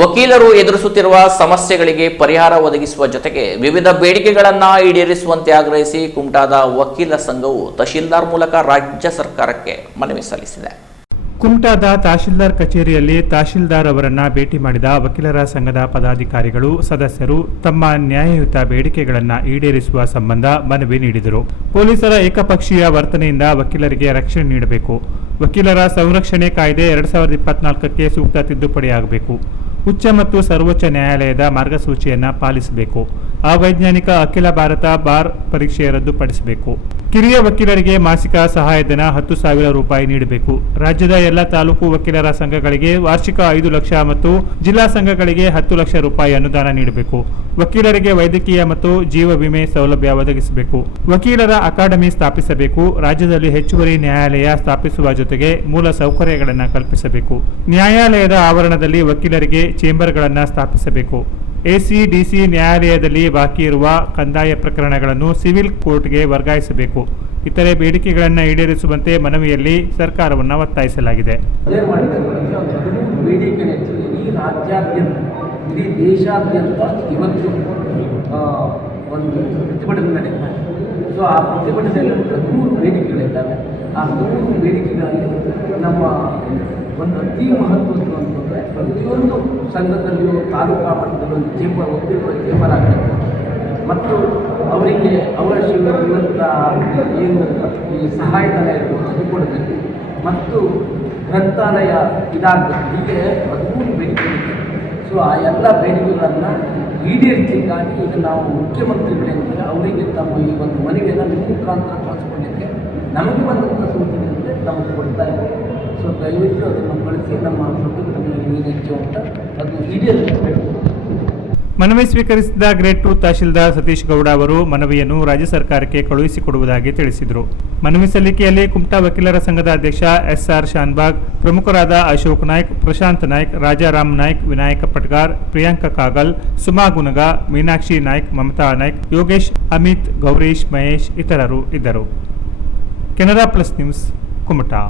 ವಕೀಲರು ಎದುರಿಸುತ್ತಿರುವ ಸಮಸ್ಯೆಗಳಿಗೆ ಪರಿಹಾರ ಒದಗಿಸುವ ಜೊತೆಗೆ ವಿವಿಧ ಬೇಡಿಕೆಗಳನ್ನು ಈಡೇರಿಸುವಂತೆ ಆಗ್ರಹಿಸಿ ಕುಮಟಾದ ವಕೀಲ ಸಂಘವು ತಹಶೀಲ್ದಾರ್ ಮೂಲಕ ರಾಜ್ಯ ಸರ್ಕಾರಕ್ಕೆ ಮನವಿ ಸಲ್ಲಿಸಿದೆ. ಕುಮಟಾದ ತಹಶೀಲ್ದಾರ್ ಕಚೇರಿಯಲ್ಲಿ ತಹಶೀಲ್ದಾರ್ ಅವರನ್ನ ಭೇಟಿ ಮಾಡಿದ ವಕೀಲರ ಸಂಘದ ಪದಾಧಿಕಾರಿಗಳು, ಸದಸ್ಯರು ತಮ್ಮ ನ್ಯಾಯಯುತ ಬೇಡಿಕೆಗಳನ್ನು ಈಡೇರಿಸುವ ಸಂಬಂಧ ಮನವಿ ನೀಡಿದರು. ಪೊಲೀಸರ ಏಕಪಕ್ಷೀಯ ವರ್ತನೆಯಿಂದ ವಕೀಲರಿಗೆ ರಕ್ಷಣೆ ನೀಡಬೇಕು. ವಕೀಲರ ಸಂರಕ್ಷಣೆ ಕಾಯ್ದೆ ಎರಡ್ ಸಾವಿರದ ಇಪ್ಪತ್ನಾಲ್ಕಕ್ಕೆ ಸೂಕ್ತ ತಿದ್ದುಪಡಿಯಾಗಬೇಕು. ಉಚ್ಚ ಮತ್ತು ಸರ್ವೋಚ್ಚ ನ್ಯಾಯಾಲಯದ ಮಾರ್ಗಸೂಚಿಯನ್ನು ಪಾಲಿಸಬೇಕು. ಅವೈಜ್ಞಾನಿಕ ಅಖಿಲ ಭಾರತ ಬಾರ್ ಪರೀಕ್ಷೆ ರದ್ದುಪಡಿಸಬೇಕು. ಕಿರಿಯ ವಕೀಲರಿಗೆ ಮಾಸಿಕ ಸಹಾಯಧನ ಹತ್ತು ಸಾವಿರ ರೂಪಾಯಿ ನೀಡಬೇಕು. ರಾಜ್ಯದ ಎಲ್ಲ ತಾಲೂಕು ವಕೀಲರ ಸಂಘಗಳಿಗೆ ವಾರ್ಷಿಕ ಐದು ಲಕ್ಷ ಮತ್ತು ಜಿಲ್ಲಾ ಸಂಘಗಳಿಗೆ ಹತ್ತು ಲಕ್ಷ ರೂಪಾಯಿ ಅನುದಾನ ನೀಡಬೇಕು. ವಕೀಲರಿಗೆ ವೈದ್ಯಕೀಯ ಮತ್ತು ಜೀವ ವಿಮೆ ಸೌಲಭ್ಯ ಒದಗಿಸಬೇಕು. ವಕೀಲರ ಅಕಾಡೆಮಿ ಸ್ಥಾಪಿಸಬೇಕು. ರಾಜ್ಯದಲ್ಲಿ ಹೆಚ್ಚುವರಿ ನ್ಯಾಯಾಲಯ ಸ್ಥಾಪಿಸುವ ಜೊತೆಗೆ ಮೂಲ ಸೌಕರ್ಯಗಳನ್ನು ಕಲ್ಪಿಸಬೇಕು. ನ್ಯಾಯಾಲಯದ ಆವರಣದಲ್ಲಿ ವಕೀಲರಿಗೆ ಚೇಂಬರ್ಗಳನ್ನು ಸ್ಥಾಪಿಸಬೇಕು. ಎಸಿ, ಡಿಸಿ ನ್ಯಾಯಾಲಯದಲ್ಲಿ ಬಾಕಿ ಇರುವ ಕಂದಾಯ ಪ್ರಕರಣಗಳನ್ನು ಸಿವಿಲ್ ಕೋರ್ಟ್ಗೆ ವರ್ಗಾಯಿಸಬೇಕು. ಇತರೆ ಬೇಡಿಕೆಗಳನ್ನು ಈಡೇರಿಸುವಂತೆ ಮನವಿಯಲ್ಲಿ ಸರ್ಕಾರವನ್ನು ಒತ್ತಾಯಿಸಲಾಗಿದೆ. ಇಡೀ ದೇಶಾದ್ಯಂತ ಇವತ್ತು ಒಂದು ಪ್ರತಿಭಟನೆ ನಡೀತಾ ಸೊ ಆ ಪ್ರತಿಭಟನೆಯಲ್ಲಿ ಹದಿಮೂರು ಬೇಡಿಕೆಗಳಿದ್ದಾವೆ. ಆ ಹದಿಮೂರು ಬೇಡಿಕೆಗಳಲ್ಲಿ ನಮ್ಮ ಒಂದು ಅತಿ ಮಹತ್ವದ್ದು ಅಂತಂದರೆ ಪ್ರತಿಯೊಂದು ಸಂಘದಲ್ಲಿಯೂ ತಾಲೂಕಾ ಮಟ್ಟದಲ್ಲಿ ಚೇಂಬರ್ ಒತ್ತಿರುವ ಚೇಂಬರ್ ಆಗಬೇಕು ಮತ್ತು ಅವರಿಗೆ ಅವಶ್ಯವಿರುವಂಥ ಏನು ಈ ಸಹಾಯಧನ ಇರ್ಬೋದು, ಅದು ಕೊಡಬೇಕು. ಮತ್ತು ಗ್ರಂಥಾಲಯ ಇದಾಗಬೇಕು. ಹೀಗೆ ಹದಿಮೂರು ಬೇಡಿಕೆಗಳಿದೆ. ಸೊ ಆ ಎಲ್ಲ ಬೇಡಿಕೆಗಳನ್ನು ಈಡೇರಿಸಲಿಕ್ಕಾಗಿ ಈಗ ನಾವು ಮುಖ್ಯಮಂತ್ರಿಗಳಿಂದ ಅವರಿಗೆ ತಮ್ಮ ಈ ಒಂದು ಮನವಿಯನ್ನು ಮುಖಾಂತರ ಕಳಿಸ್ಕೊಂಡಿದ್ದೆ ನಮಗೆ ಬಂದಂಥ ಸೂಚನೆಯಂತೆ ನಮಗೆ ಕೊಡ್ತಾ ಇದ್ದಾರೆ ಸೊ ದಯವಿಟ್ಟು ಅದನ್ನು ಬಳಸಿ ನಮ್ಮ ಅಂತ ಅದು ಮನವಿ ಸ್ವೀಕರಿಸಿದ ಗ್ರೇಡ್ ಟು ತಹಶೀಲ್ದಾರ್ ಸತೀಶ್ ಗೌಡ ಅವರು ಮನವಿಯನ್ನು ರಾಜ್ಯ ಸರ್ಕಾರಕ್ಕೆ ಕಳುಹಿಸಿಕೊಡುವುದಾಗಿ ತಿಳಿಸಿದರು. ಮನವಿ ಸಲ್ಲಿಕೆಯಲ್ಲಿ ಕುಮಟಾ ವಕೀಲರ ಸಂಘದ ಅಧ್ಯಕ್ಷ ಎಸ್ಆರ್ ಶಾನ್ಬಾಗ್, ಪ್ರಮುಖರಾದ ಅಶೋಕ್ ನಾಯ್ಕ್, ಪ್ರಶಾಂತ್ ನಾಯ್ಕ್, ರಾಜಾರಾಮ್ ನಾಯ್ಕ್, ವಿನಾಯಕ ಪಟ್ಗಾರ್, ಪ್ರಿಯಾಂಕ ಕಾಗಲ್, ಸುಮಾ ಗುನಗ, ಮೀನಾಕ್ಷಿ ನಾಯ್ಕ್, ಮಮತಾ ನಾಯ್ಕ್, ಯೋಗೇಶ್, ಅಮಿತ್, ಗೌರೀಶ್, ಮಹೇಶ್ ಇತರರು ಇದ್ದರು. Canara plus news, Kumta.